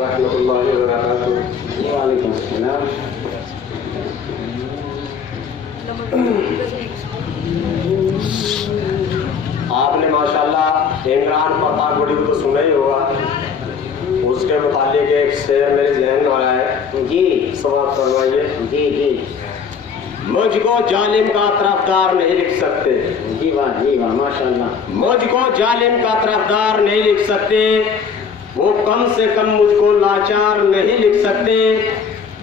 रहमतुल्लाहि व बरकातुहू। वालेकुम अस्सलाम। आपने माशाल्लाह इमरान प्रताप गुड़ी को तो सुना ही होगा, उसके मुतालिक एक शेर मेरे जहन में आया है। जी समाप्त फरमाइए। जी जी मुझको जालिम का तरफदार नहीं लिख सकते, जी वाह माशाल्लाह। मुझको जालिम का तरफदार नहीं लिख सकते, वो कम से कम मुझको लाचार नहीं लिख सकते।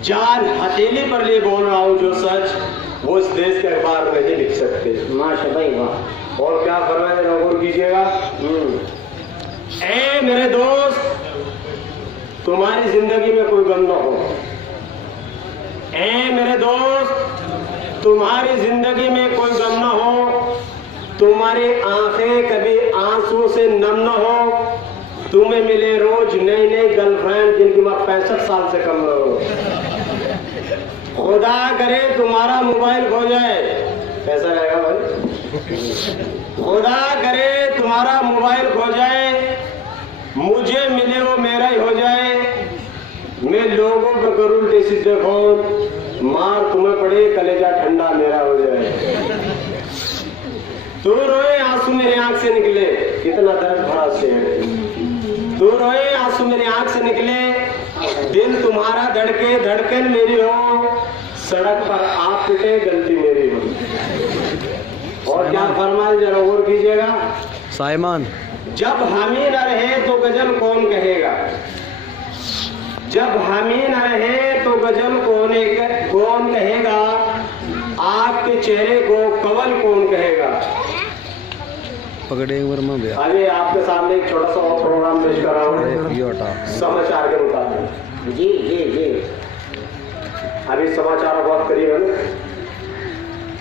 जान हथेली पर ले बोल रहा हूँ जो सच, वो इस देश के अखबार में नहीं लिख सकते। माशा भाई वाह। और क्या फरमाए गौर कीजिएगा। ए मेरे दोस्त, तुम्हारी जिंदगी में कोई गम न हो। ए मेरे दोस्त, तुम्हारी जिंदगी में कोई गम न हो, तुम्हारी आंखें कभी आंसू से नम न हो, तुम्हें मिले रोज नई नई गर्लफ्रेंड जिनकी उम्र 65 साल से कम न हो। खुदा करे तुम्हारा मोबाइल खो जाए, कैसा रहेगा भाई? खुदा करे तुम्हारा मोबाइल खो जाए, मुझे मिले वो मेरा ही हो जाए, मैं लोगों को करूँ उल्टे सीधे फोन, मार तुम्हें पड़े कलेजा ठंडा मेरा हो जाए। तू रोए आंसू मेरी आंख से निकले, कितना दर्द भरा शेर। तू रोए आंसू मेरी आंख से निकले, दिल तुम्हारा धड़के धड़कन मेरी हो, सड़क पर आप पिटे गलती मेरी हो। और क्या फरमाए जरा गौर कीजिएगा। साइमन, जब हम ही न रहे तो गजल कौन कहेगा, जब हम ही न रहे तो गजल कौन कहेगा, आपके चेहरे को कवल कौन कहेगा। पकड़े वर्मा भैया। आगे आपके सामने एक छोटा सा और प्रोग्राम पेश कर रहा हूँ समाचार के मुताबिक। जी जी जी अभी समाचार बहुत करीब है ना।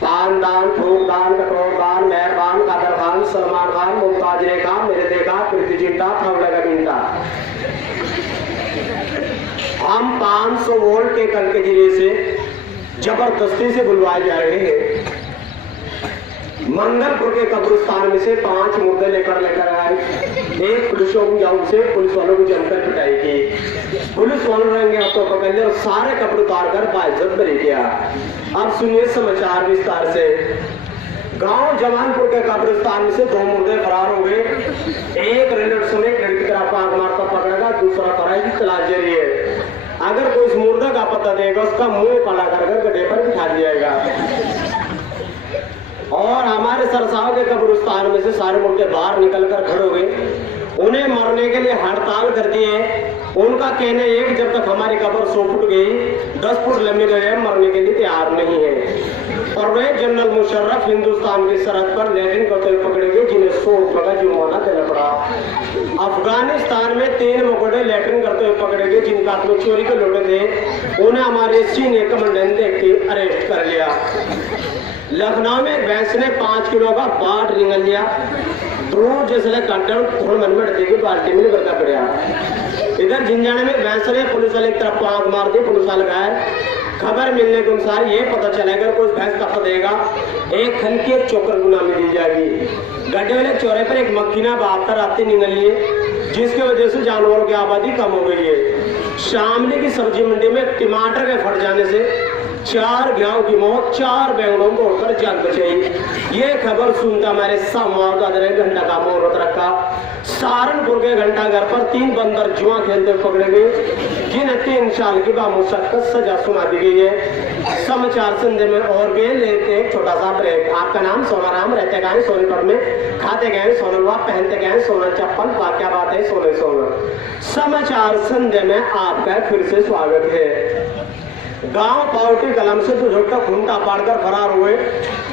पान दान, थोक दान, कटोर दान, मेहरबान, कादर खान, सलमान खान, मुमताज रेखा, मेरे देखा, प्रीति चिंता, फावड़ा का मिंटा। हम 500 वोल्ट के कल के जिले से जबरदस्ती से बुलवाए जा रहे हैं। मंगलपुर के कब्रिस्तान में से 5 मुर्दे लेकर आए। एक पुलिस से पुलिस वालों को जमकर पिटाई की। पुलिस वालों ने रंगे हाथों पकड़ लिया और सारे कपड़े उतार कर बाइज्जत बरी किया। अब सुनिए समाचार विस्तार से। गांव जमानपुर के कब्रिस्तान में से 2 मुर्दे फरार हो गए। एक रेलवे समेत लड़की की तरफ आंख मारता पकड़ेगा, दूसरा फरार की तलाश जारी है। अगर कोई इस मुर्दा का पता देगा, उसका मुंह काला कर गड्ढे पर बिठा दिया जाएगा। और हमारे सरसाव के कब्रिस्तान में से सारे मुर्दे बाहर निकलकर खड़े हो गए। उन्हें मरने के लिए हड़ताल कर दी है। उनका कहना है कि जब तक हमारी कब्र 100 फुट गई, 10 फुट लंबी रहे, मरने के लिए तैयार नहीं है। और वे जनरल मुशर्रफ हिंदुस्तान की सरहद पर लैट्रिन करते हुए पकड़े गए, जिन्हें 100 रुपये का जुर्माना देना पड़ा। अफगानिस्तान में 3 मुकदमे लैट्रिन करते हुए पकड़े गए, जिनका हाथ में चोरी के लोटे थे। उन्हें हमारे सीनियर कमांडेंट देख के अरेस्ट कर लिया। लखनऊ में भैंस ने 5 किलो का बाट निगल लिया। दूर जैसे कंटेन थोड़ा मन में देखी बाल्टी में करता पड़ा। इधर झिंझाने में भैंस ने पुलिस वाले की तरफ आंख मार दी। पुलिस वाले गए। खबर मिलने के अनुसार ये पता चला अगर कोई भैंस का पता देगा, एक खन की एक चोकर गुनामी दी जाएगी। गड्ढे वाले चौराहे पर एक मक्खीना 72 आती निगल लिए, जिसकी वजह से जानवरों की आबादी कम हो गई है। शामली की सब्जी मंडी में टमाटर के फट जाने से 4 गांव की मौत, 4 बैंगनों को उड़कर जान बचाई। ये खबर सुनता हमारे संवाददाता ने घंटा का मुहूर्त रखा। सहारनपुर के घंटाघर पर 3 बंदर जुआ खेलते पकड़े गए, जिन्हें 3 साल की बामुशक्कत सजा सुना दी गई है। समाचार संध्या में और भी लेते एक छोटा सा ब्रेक। आपका नाम सोनाराम, रहते गए सोनीपत में, खाते गए सोनलवा, पहनते गए सोना चप्पल, क्या बात है सोने सोना। समाचार संध्या में आपका फिर से स्वागत है। गांव पावटी कलम से दुझोटा खूंटा पाड़कर फरार हुए।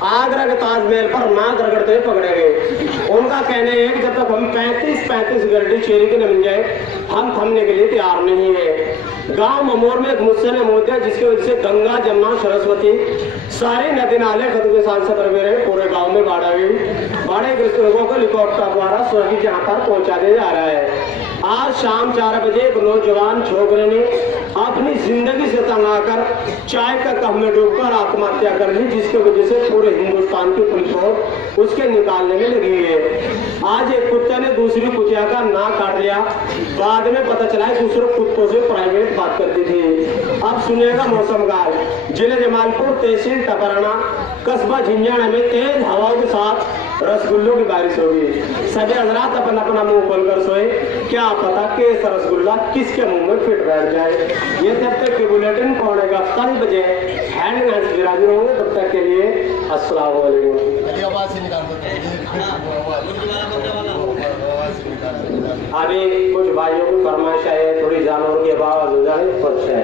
आगरा के ताजमहल पर नाक रगड़ते हुए पकड़े गए। उनका कहना है कि जब तक हम 35 गड्ढे चेरी के न मिल जाए, हम थमने के लिए तैयार नहीं है। गांव ममोर में एक मुस्से ने मौत दिया, जिसकी वजह से गंगा, जमुना, सरस्वती सारे नदी नाले खतरे के साथ से भरे रहे। पूरे गांव में बाढ़ आ गई। बाढ़ ग्रस्त लोगों को हेलीकॉप्टर द्वारा स्वर्गीय जहां पर पहुंचा दिया जा रहा है। आज शाम 4 बजे एक नौजवान छोकरे ने अपनी जिंदगी से तंग आकर चाय का कप में डूबकर आत्महत्या कर ली, जिसकी वजह से पूरे हिंदुस्तान की पुलिस फोर्स उसके निकालने में लगी हुई है। आज एक कुत्ते ने दूसरी कुतिया का नाक काट लिया, बाद में पता चला है दूसरे कुत्तों से प्राइवेट बात करती थी। अब सुनिएगा मौसम का हाल। जिले जमालपुर, तहसील टपराना, कस्बा झिंझाना में तेज हवाओं के साथ रसगुल्लों की बारिश होगी। सभी हजरात अपन अपना मुंह खोलकर सोए, क्या पता कि रसगुल्ला किसके मुंह में फिट बैठ जाए। ये तब तक के बुलेटिन 9:45 बजे हैंड विराजित होंगे। तब तक के लिए अस्सलाम वालेकुम। अभी कुछ भाइयों की फरमाइश है, थोड़ी जानवरों की आवाज हो जाए फर्श है।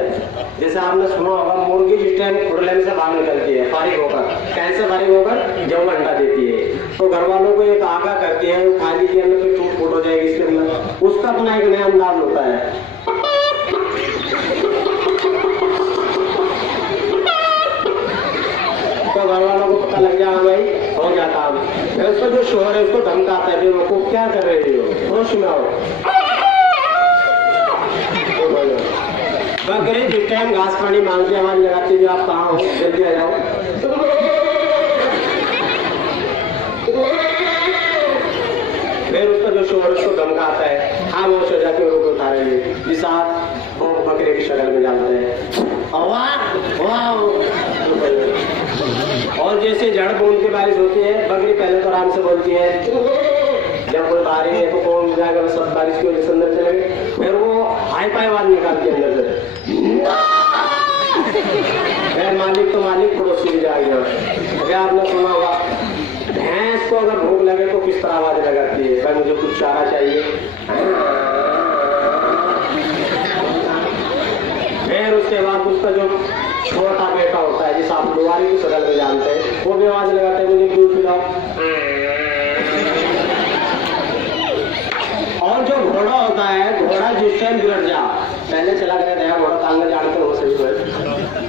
जैसे आपने सुना होगा मुर्गी जिस टाइम खुरले से बाहर निकलती है फारिग होकर, कैसे फारिग होकर जब वो अंडा देती है, तो घर वालों को एक आगाह करती है वो खा लीजिए ना तो टूट फूट हो जाएगी इसके अंदर। उसका अपना एक नया अंदाज होता है। तो घर वालों को पता लग जाएगा भाई हो गया काम। फिर उसका जो शोहर है उसको धमकाता है, वो क्या कर रहे हो, होश में आओ। बकरी जिस टाइम घास पानी मांगती है आवाज लगाती है, आप कहाँ हो, जल्दी आ जाओ। फिर उसका जो शोहर उसको धमकाता है, हाँ वो सजा के रोक उठा रहे हैं, जिस आप वो बकरे की शक्ल में जानते हैं। और जैसे जड़ बूंद की बारिश होती है, बकरी पहले तो आराम से बोलती है, जब कोई बारिश है तो कौन जाएगा, सब बारिश की वजह से अंदर चले गए। फिर वो हाई फाई आवाज निकालती है अंदर से, फिर मालिक तो मालिक पड़ोसी भी जाएगा। अगर आपने सुना होगा भैंस को अगर भूख लगे तो किस तरह आवाज लगाती है, भाई मुझे कुछ चारा चाहिए। फिर उसके बाद उसका जो छोटा बेटा होता है जिसे आप दुआरी की शक्ल में जानते हैं, वो भी आवाज लगाता है, मुझे दूध पिलाओ। और जो घोड़ा होता है, घोड़ा जिस टाइम गिर जा, पहले चला गया घोड़ा तांगा जानते हो सही है,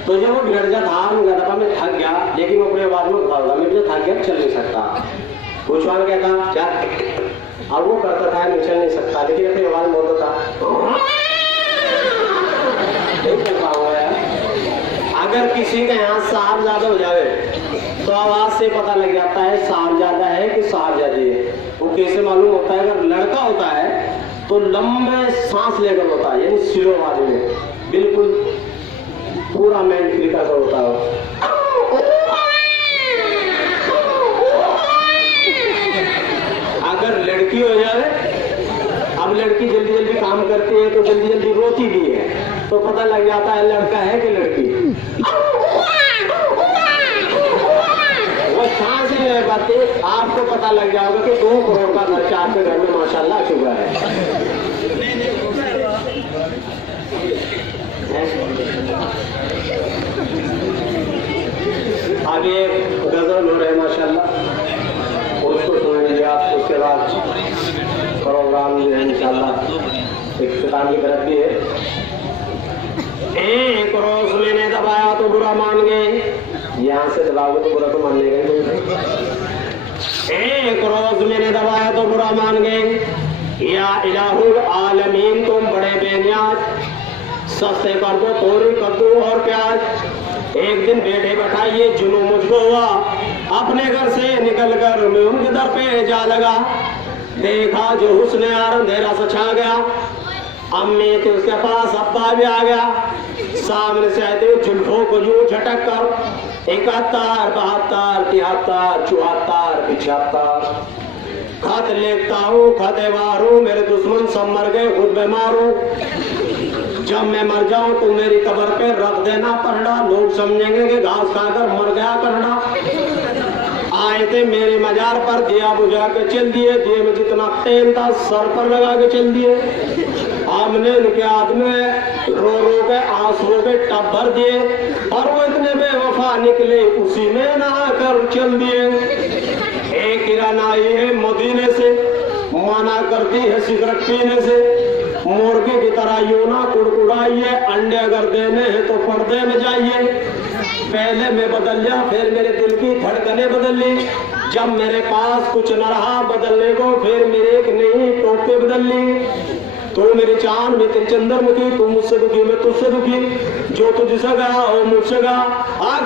तो जब वो गिर जा था गदपा में थक गया, लेकिन वो अपने आवाज में भागा, मैं जो थक गया चल नहीं सकता। पूछवान क्या था क्या, अब वो करता था नहीं चल नहीं सकता, लेकिन अपनी आवाज में बोलता था नहीं चल पाऊंगा यार। अगर किसी के यहाँ सांप ज्यादा हो जाए तो आवाज से पता लग जाता है सांप ज्यादा है कि सांप ज्यादा है। वो कैसे मालूम होता है, अगर लड़का होता है तो लंबे सांस लेकर होता है, यानी स्लो आवाज में, बिल्कुल पूरा मैंड फ्री का होता है। अगर लड़की हो जाए, अब लड़की जल्दी जल्दी काम करती है तो जल्दी जल्दी रोती भी है, तो पता लग जाता है लड़का है कि लड़की। वो सांस ही नहीं पाते, आपको पता लग जाएगा कि 2 करोड़ का खर्चा आपके घर में माशाल्लाह आ चुका है। आगे गजल हो रहे माशाल्लाह, उसको सुन लीजिए आप। उसके बाद प्रोग्राम जो है इंशाल्लाह इख्तिताम की तरफ भी है। एक रोज मैंने दबाया तो बुरा मान गए, यहाँ से दबाओगे तो बुरा तो मान लेंगे। एक रोज मैंने दबाया तो बुरा मान गए, या इलाहुल आलमीन तुम बड़े बेनियाज, सस्ते कर दो थोड़ी कद्दू और प्याज। एक दिन बैठे बैठाइए जुनून मुझको हुआ, अपने घर से निकलकर मैं उनके दर पे जा लगा, देखा जो हुस्न यार अंधेरा सा छा गया। अम्मी थी उसके पास, अब्बा भी आ गया, सामने से आए थे जुल्फों को यूं झटक कर 71, 72, 73, 74, 75 खत लिखता हूँ, खत वारू, मेरे दुश्मन सब मर गए, खुद बीमार हूँ। जब मैं मर जाऊं तो मेरी कब्र पे रख देना पलड़ा, लोग समझेंगे कि घास खाकर मर गया करना। आए थे मेरे मजार पर, दिया बुझा के चल दिए, दिए में जितना तेल था सर पर लगा के चल दिए। हमने उनके हाथ में रो रो के आंसुओं के टब भर दिए, और वो इतने बेवफा निकले उसी में नहा कर चल दिए। एक किरण आई है मदीने से, मना करती है सिगरेट पीने से, मुर्गी की तरह यूं ना कुड़कुड़ाइए, अंडे अगर देने हैं तो पर्दे में जाइए। पहले मैं बदल जा, फिर मेरे दिल की धड़कने बदल ली, जब मेरे पास कुछ न रहा बदलने को, फिर मेरे एक नई टोपी बदल ली। तू मेरी चांद मैं तेरी चंद्रमुखी, तू मुझसे दुखी मैं तुझसे दुखी, जो तुझसे गया वो मुझसे गया।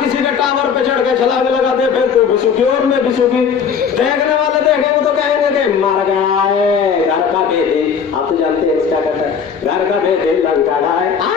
किसी के टावर पे चढ़ के छलांग लगा दे फिर तू भी सुखी और मैं भी सुखी। देखने वाले देखेंगे तो कहेंगे कि मर गया है घर का बेटे। आप तो जानते हैं इसका कहता है घर का बेटे लंका है।